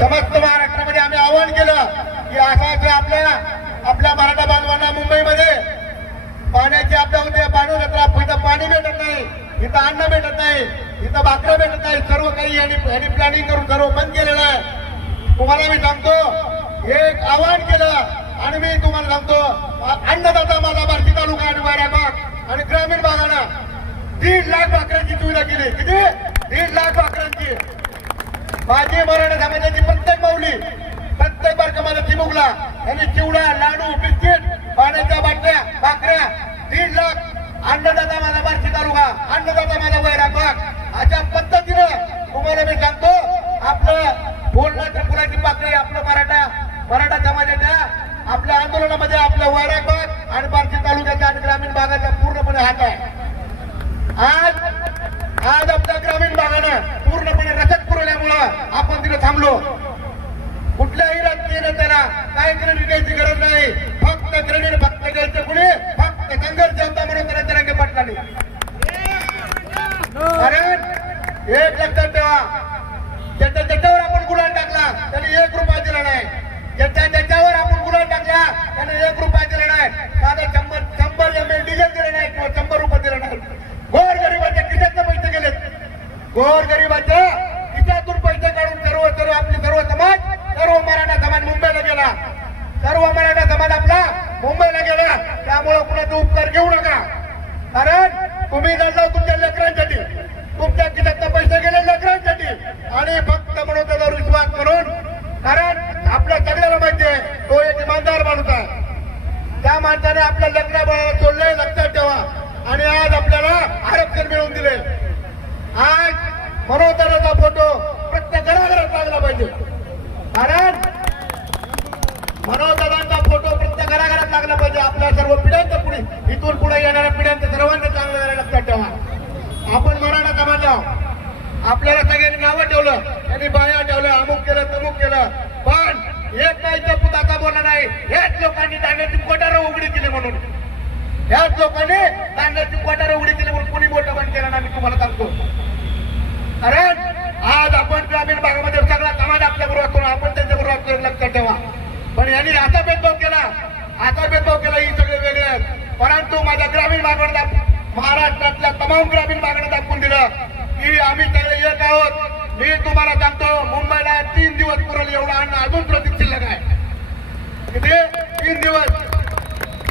समस्त महाराष्ट्रामध्ये आम्ही आवाहन केलं की असा जे आपल्या आपल्या मराठा बांधवांना मुंबईमध्ये पाण्याची आपल्या होते पाणी जत्रा इथं पाणी भेटत नाही इथं अन्न भेटत नाही इथं भाकरं भेटत नाही सर्व काही यांनी यांनी प्लॅनिंग करून सर्व बंद केलेलं आहे. तुम्हाला मी सांगतो एक आवाहन केलं आणि मी तुम्हाला सांगतो अन्नदाता माझा बार्शी तालुका आणि वैराबाग आणि ग्रामीण भागाला दीड लाख भाकऱ्यांची सुविधा केली. किती? दीड लाख भाकऱ्यांची. माझी मराठा समाजाची प्रत्येक माऊली प्रत्येक बारकामाला चिमुकला. आणि चिवडा लाडू बिस्किट पाण्याच्या बाटल्या भाकऱ्या तीन लाख. अन्नदाता माझा बार्शी तालुका अन्नदाता माझा वैराबाग अशा पद्धतीनं तुम्हाला मी सांगतो आपलं बोलण्याच्या फुलाची पाकळी आपलं मराठा मराठा समाजाच्या आपल्या आंदोलनामध्ये आपल्या वैराबाग आणि बार्शी तालुक्याच्या आणि ग्रामीण भागाचा पूर्णपणे हात आहे. आज आज आपल्या ग्रामीण भागानं पूर्णपणे रसद पुरवल्यामुळं आपण तिथे थांबलो. कुठल्याही राजकीय नेत्याला काय क्रेडिट द्यायची गरज नाही. फक्त क्रेडिट फक्त घ्यायचं कुणी फक्त संघर्ष जनता म्हणून त्याला तिरंगे पाटलाने कारण एक लक्षात ठेवा ज्याच्या ज्याच्यावर आपण गुन्हा टाकला त्याने एक रुपया दिला नाही ज्याच्या ज्याच्यावर आपण गुन्हा टाकला त्याने एक रुपया दिला नाही साधा शंभर शंभर एम एल डिझेल दिलं नाही किंवा शंभर रुपये दिलं नाही गोर गरिबाच्या खिशातनं पैसे गेलेत गोर गरिबाच्या खिशातून पैसे काढून सर्व सर्व आपली सर्व समाज सर्व मराठा समाज मुंबईला गेला सर्व मराठा समाज आपला मुंबईला गेला त्यामुळे कुणाचे उपकार घेऊ नका कारण तुम्ही लढला तुमच्या लेकरांसाठी. तुमच्या खिशातनं पैसे गेले लेकरांसाठी. आणि फक्त म्हणून त्याचा विश्वास करून कारण आपल्या सगळ्याला माहिती आहे तो एक इमानदार माणूस आहे. त्या माणसाने आपल्या लग्न सोडले लक्षात ठेवा. आणि आज आपल्याला आरक्षण मिळवून दिले आज मनोदराचा फोटो प्रत्येक घराघरात लागला पाहिजे. कारण मनोदरांचा आपल्या सर्व पिढ्यांच्या पुढे. इथून पुढे येणाऱ्या पिढ्यांचं सर्वांचं चांगलं झालं लक्षात ठेवा. आपण मराठा समाज आहोत. आपल्याला सगळ्यांनी नावं ठेवलं. त्यांनी बाया ठेवलं अमुक केलं तमुक केलं. पण एक नाही तर आता बोलला नाही. हेच लोकांनी धान्याची कोटारं उघडी केली म्हणून. ह्याच लोकांनी धान्याची कोटारं उघडी केली म्हणून कोणी मोठं बंद केलं ना मी तुम्हाला सांगतो. कारण आज आपण ग्रामीण भागामध्ये सगळा समाज आपल्या बरोबर असतो आपण त्यांच्या बरोबर लक्षात ठेवा. पण यांनी असा भेदभाव केला. असा भेदभाव केला परंतु माझ्या ग्रामीण भागावर महाराष्ट्रातल्या तमाम ग्रामीण भागाने दाखवून दिलं की आम्ही सगळे एक आहोत. मी तुम्हाला सांगतो मुंबईला तीन दिवस पुरेल एवढं अन्न अजून प्रतीक शिल्लक आहे. किती? तीन दिवस.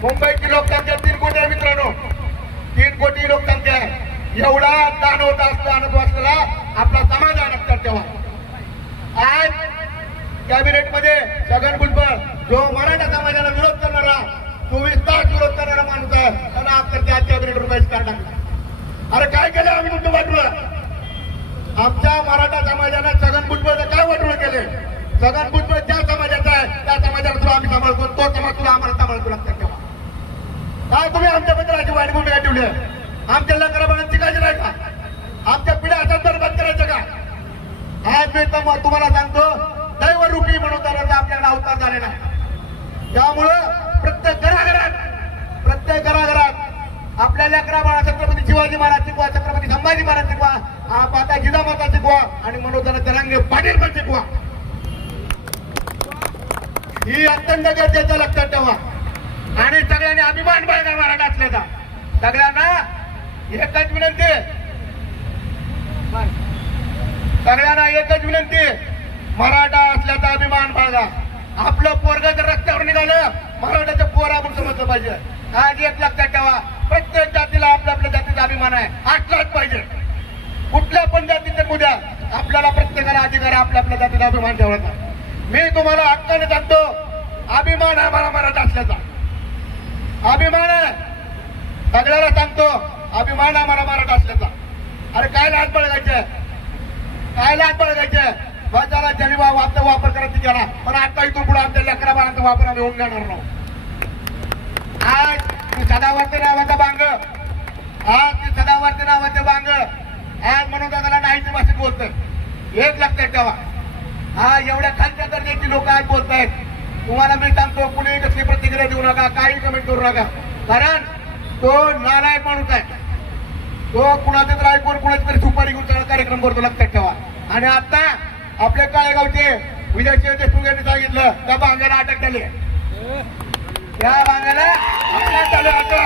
मुंबईची लोकसंख्या तीन कोटी आहे मित्रांनो. तीन कोटी लोकसंख्या आहे. एवढा दान होत असला असलेला आपला समाज आहे तेव्हा. ठेवा आज कॅबिनेटमध्ये छगन भुजबळ जो मराठा समाजाला विरोध करणारा चोवीस तास विरोध करणारा माणूस आहे त्याला आता त्या कॅबिनेट बहिष्कार टाकला अरे काय केलं आम्ही तुमचं वाटलं आमच्या मराठा समाजाने छगन भुजबळचं काय वाटोळ केले? छगन भुजबळ ज्या समाजाचा आहे त्या समाजाला तुला आम्ही सांभाळतो. तो समाज तुला आम्हाला सांभाळतो लक्षात ठेवा. काय तुम्ही आमच्याबद्दल अशी वाईट भूमिका ठेवली आहे? आमच्या लग्न काय नाही का? आमच्या पिढ्या असं बरबाद करायचं का? आज मी तुम्हाला सांगतो दैवरूपी म्हणून त्याचा आपल्याला अवतार झालेला त्यामुळं प्रत्येक घराघरात प्रत्येक घराघरात अकरा बाळा छत्रपती शिवाजी महाराज शिकवा छत्रपती संभाजी महाराज शिकवा आप आता जिजामाता शिकवा आणि मनोदरा तरंगे पाटील पण शिकवा. ही अत्यंत गरजेचं लक्षात ठेवा. आणि सगळ्यांनी अभिमान बाळगा मराठा असल्याचा सगळ्यांना एकच विनंती. सगळ्यांना एकच विनंती. मराठा असल्याचा अभिमान बाळगा. आपलं पोरग जर रस्त्यावर निघालं मराठाचं पोर आपण समजलं पाहिजे. आज एक लक्षात ठेवा. प्रत्येक जातीला आपल्या आपल्या जातीचा अभिमान आहे. असलाच पाहिजे. कुठल्या पण जातीचे उद्या आपल्याला प्रत्येकाला अधिकार आहे आपल्या आपल्या जातीचा अभिमान ठेवायचा. मी तुम्हाला हक्काने सांगतो अभिमान आहे मला मराठा असल्याचा. अभिमान आहे. सगळ्याला सांगतो अभिमान आहे मला मराठा असल्याचा. अरे काय लाज बळगायचे काय लाज बळगायचे भाजाला ज्यांनी वा- वापचा वापर करायचा केला पण आता इथून पुढे आमच्या लेकरा बाळांचा वापर आम्ही होऊन जाणार नाही. आज सदावर्ती नावाचं बांग. आज ती सदावर्ती नावाचं बांग. आज म्हणून दादाला नाहीची भाषेत बोलत एक लक्षात ठेवा. हा एवढ्या खालच्या दर्जाची लोक आज बोलत आहेत तुम्हाला मी सांगतो कुणी कसली प्रतिक्रिया देऊ नका काही कमेंट करू नका. कारण तो नालायक माणूस आहे. तो कुणाचं तर ऐकून कुणाची तरी सुपारी घेऊन सगळा कार्यक्रम करतो लक्षात ठेवा. आणि आता आपल्या काळेगावचे विजय देशमुख यांनी सांगितलं त्या बांगाला अटक झाली या भागाला अटक चालू असतो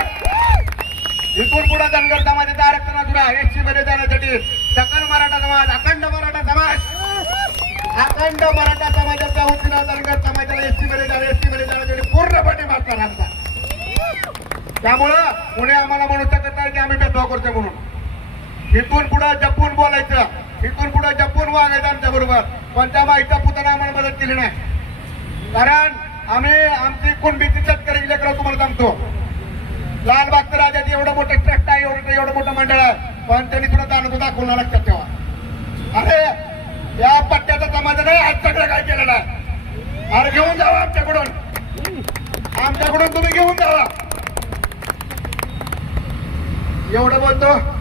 इथून पुढे धनगर समाजात आरक्षण अधुरा एसटी मध्ये जाण्यासाठी सकल मराठा समाज अखंड मराठा समाज. अखंड मराठा समाजाच्या वतीनं धनगर समाजाला एसटी मध्ये जाणं एसटी मध्ये जाण्यासाठी पूर्णपणे मागणार आमचा. त्यामुळं पुणे आम्हाला म्हणू शकत नाही की आम्ही भेदभाव करतो म्हणून. इथून पुढे जपून बोलायचं. इथून पुढे जपून वागायचं आमच्या बरोबर पण त्या माहिती पुतळा आम्हाला मदत केली नाही. कारण आमची कुणबीची शेतकरी लेकरं तुम्हाला सांगतो. लालबागचं राजाचं एवढं मोठं ट्रस्ट आहे एवढं एवढं मोठं मंडळ आहे. पण त्यांनी तुला दानतो दाखवला लक्षात ठेवा. अरे या पट्ट्याचा समाजाने आज सगळं काय केलेलं आहे? अरे घेऊन जावा आमच्याकडून. आमच्याकडून तुम्ही घेऊन जावा. एवढं बोलतो.